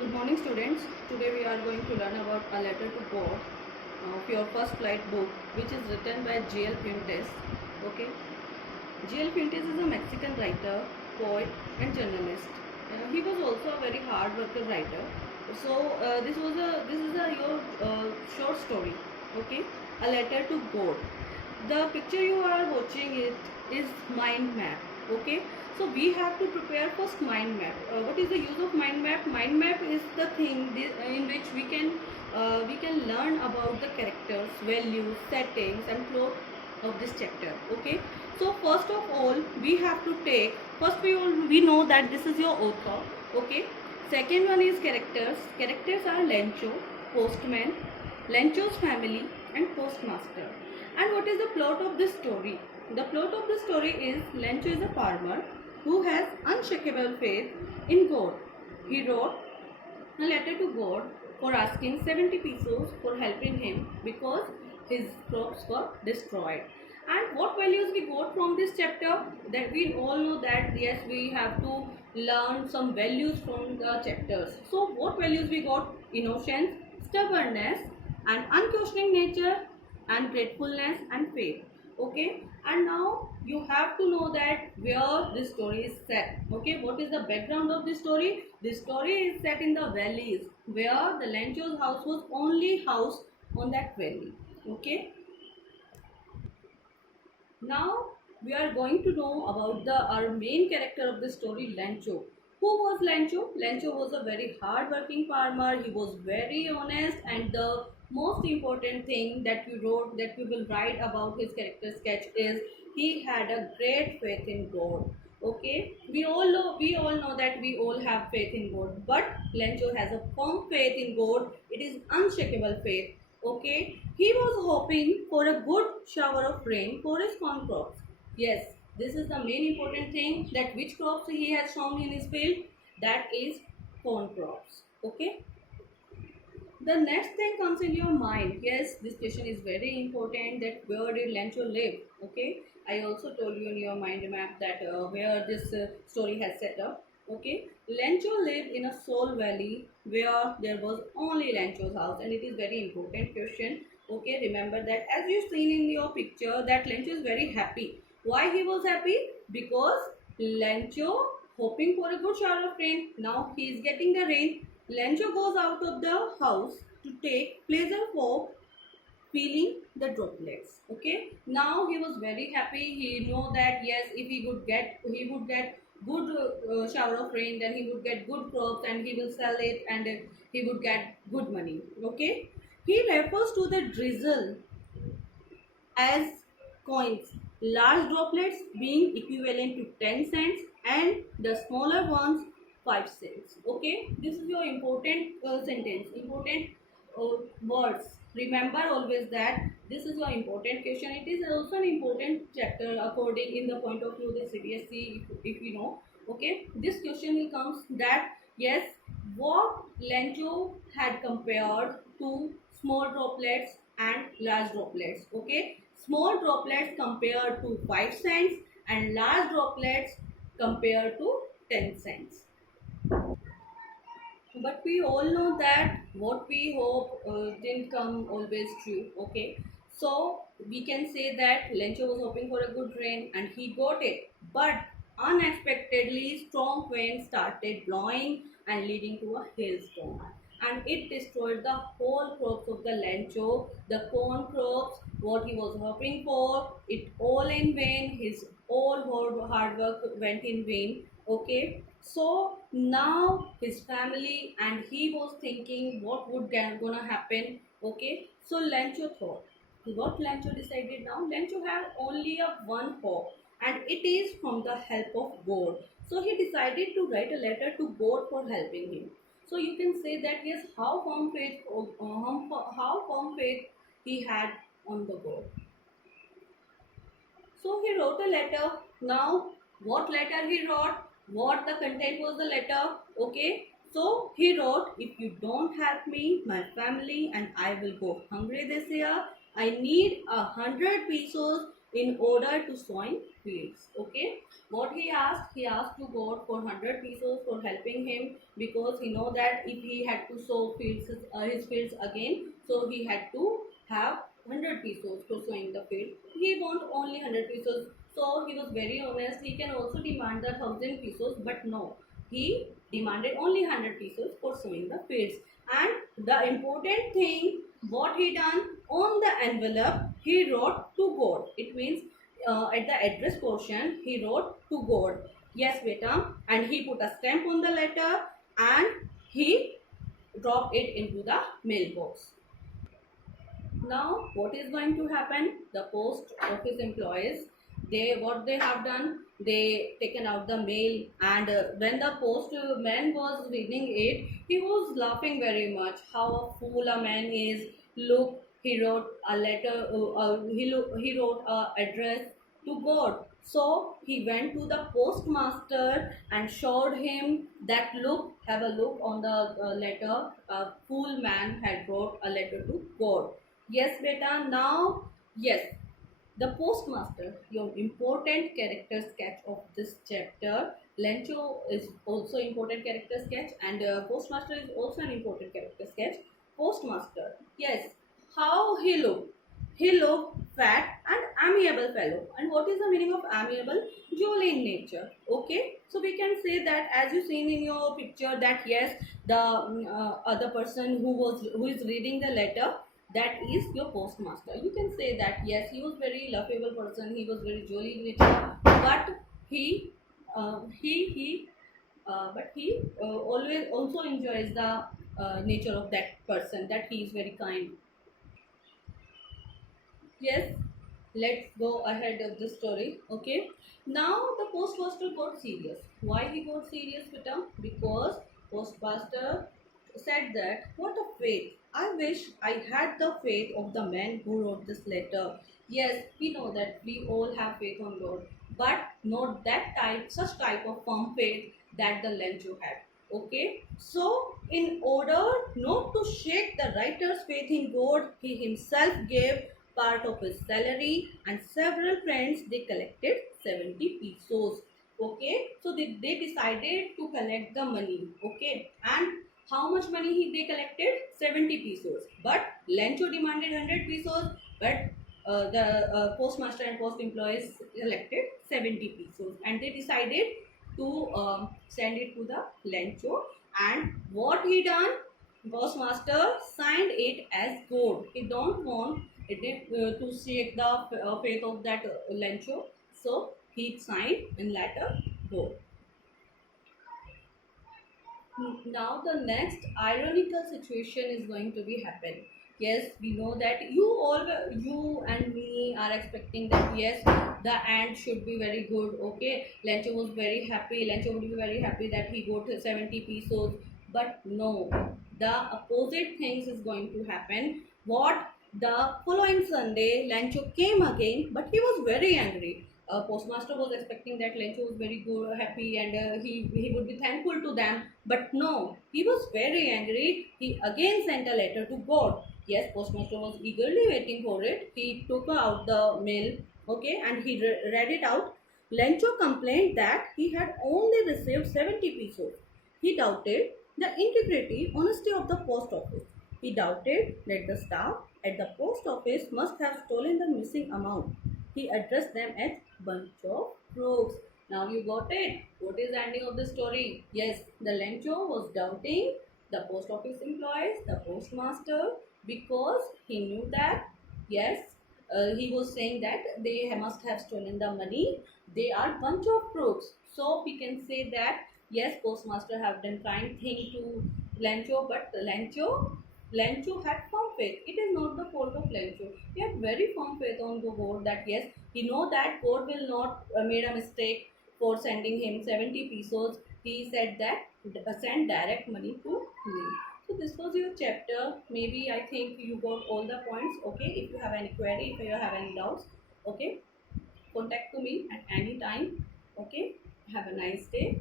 Good morning, students. Today we are going to learn about A Letter to God of your first flight book, which is written by G.L. Fuentes. Okay, G.L. Fuentes is a Mexican writer, poet, and journalist. He was also a very hard worker writer. So this is a your short story. Okay, A Letter to God. The picture you are watching it is mind map. Okay, so we have to prepare first mind map. What is the use of mind map? Mind map is the thing in which we can learn about the characters, values, settings, and plot of this chapter. Okay, so first of all we have to take first we know that this is your author. Okay, second one is characters. Characters are Lencho, postman, Lencho's family, and postmaster. And what is the plot of this story? The plot of the story is Lencho is a farmer who has unshakable faith in God. He wrote a letter to God for asking 70 pesos for helping him because his crops were destroyed. And what values we got from this chapter? That we all know that yes, we have to learn some values from the chapters. So what values we got? Innocence, stubbornness, and unquestioning nature, and gratefulness and faith. Okay, and now you have to know that where this story is set. Okay, what is the background of this story? This story is set in the valleys where the Lencho's house was only house on that valley. Okay, now we are going to know about the our main character of the story, Lencho. Who was Lencho? Lencho was a very hard-working farmer. He was very honest, and the most important thing that you wrote, that you will write about his character sketch is he had a great faith in God. Okay, we all know that we all have faith in God, but Lencho has a firm faith in God. It is unshakable faith. Okay, he was hoping for a good shower of rain for his corn crops. Yes, this is the main important thing, that which crops he has sown in his field, that is corn crops. Okay, the next thing comes in your mind. Yes, this question is very important, that where did Lencho live? Okay, I also told you in your mind map that where this story has set up. Okay, Lencho lived in a soul valley where there was only Lencho's house, and it is very important question. Okay, remember that as you seen in your picture that Lencho is very happy. Why he was happy? Because Lencho hoping for a good shower of rain, now he is getting the rain. Lencho goes out of the house to take pleasure for feeling the droplets. Okay, now he was very happy. He know that yes, if he would get good shower of rain, then he would get good crops and he will sell it, and he would get good money. Okay, he refers to the drizzle as coins, large droplets being equivalent to 10 cents and the smaller ones 5 cents. Okay, this is your important sentence, important words. Remember always that this is your important question. It is also an important chapter according in the point of view of the CBSE, if you know. Okay, this question will come that yes, what Lencho had compared to small droplets and large droplets. Okay, small droplets compared to 5 cents and large droplets compared to 10 cents. But we all know that what we hope didn't come always true. Okay, so we can say that Lencho was hoping for a good rain and he got it, but unexpectedly strong winds started blowing and leading to a hailstorm, and it destroyed the whole crops of the Lencho, the corn crops, what he was hoping for, it all in vain. His all hard work went in vain. Okay, so now his family and he was thinking what would gonna happen. Okay, so Lencho thought, what Lencho decided now? Lencho had only a one hope, and it is from the help of God. So he decided to write a letter to God for helping him. So you can say that yes, how firm faith he had on the God. So he wrote a letter. Now, what letter he wrote? What the content was the letter? Okay. So he wrote, if you don't help me, my family and I will go hungry this year. I need 100 pesos in order to sowing fields. Okay, what he asked to God for 100 pesos for helping him, because he know that if he had to sow fields, his fields again, so he had to have 100 pesos for sowing the field. He want only 100 pesos, so he was very honest. He can also demand the 1,000 pesos, but no, he demanded only 100 pesos for sowing the fields. And the important thing, what he done, on the envelope he wrote to God. It means at the address portion he wrote to God, yes beta, and he put a stamp on the letter and he dropped it into the mailbox. Now what is going to happen? The post office employees, they, what they have done, they taken out the mail, and when the postman was reading it, he was laughing very much. How a fool a man is. Look, he wrote a letter, he wrote a address to God. So he went to the postmaster and showed him that, look, have a look on the letter. A fool man had wrote a letter to God. Yes, beta. Now, yes, the postmaster, your important character sketch of this chapter. Lencho is also important character sketch, and postmaster is also an important character sketch. Postmaster, yes, how he looked. He looked fat and amiable fellow. And what is the meaning of amiable? Jolly in nature. Okay, so we can say that, as you seen in your picture, that yes, the other person who is reading the letter, that is your postmaster. You can say that yes, he was very lovable person, he was very jolly nature, but he always also enjoys the nature of that person, that he is very kind. Yes, let's go ahead of the story. Okay, now the postmaster got serious. Why he got serious, Peter? Because postmaster said that, what a faith, I wish I had the faith of the man who wrote this letter. Yes, we know that we all have faith on God, but not that type, such type of firm faith that the Lencho had. Okay, so in order not to shake the writer's faith in God, he himself gave part of his salary, and several friends, they collected 70 pesos. Okay, so they decided to collect the money. Okay, and how much money they collected? 70 pesos. But Lencho demanded 100 pesos, but the postmaster and post employees collected 70 pesos, and they decided to send it to the Lencho. And what he done? Postmaster signed it as gold. He don't want it to shake the faith of that Lencho, so he signed in letter gold. Now the next ironical situation is going to be happen. Yes, we know that you and me are expecting that yes, the end should be very good. Okay, Lencho was very happy. Lencho would be very happy that he got 70 pesos. But no, the opposite things is going to happen. What? The following Sunday, Lencho came again, but he was very angry. Postmaster was expecting that Lencho was very good, happy, and he would be thankful to them. But no, he was very angry. He again sent a letter to God. Yes, postmaster was eagerly waiting for it. He took out the mail, okay, and he read it out. Lencho complained that he had only received 70 pesos. He doubted the integrity, honesty of the post office. He doubted that the staff at the post office must have stolen the missing amount. He addressed them as bunch of crooks. Now you got it. What is the ending of the story? Yes, the Lencho was doubting the post office employees, the postmaster, because he knew that yes, he was saying that they must have stolen the money. They are bunch of crooks. So we can say that yes, postmaster have done kind thing to Lencho, but Lencho had firm faith. It is not the fault of Lencho. He had very firm faith on the God that yes, he know that God will not made a mistake for sending him 70 pesos. He said that send direct money to me. So this was your chapter. Maybe I think you got all the points. Okay, if you have any query, if you have any doubts, okay, contact to me at any time. Okay, have a nice day.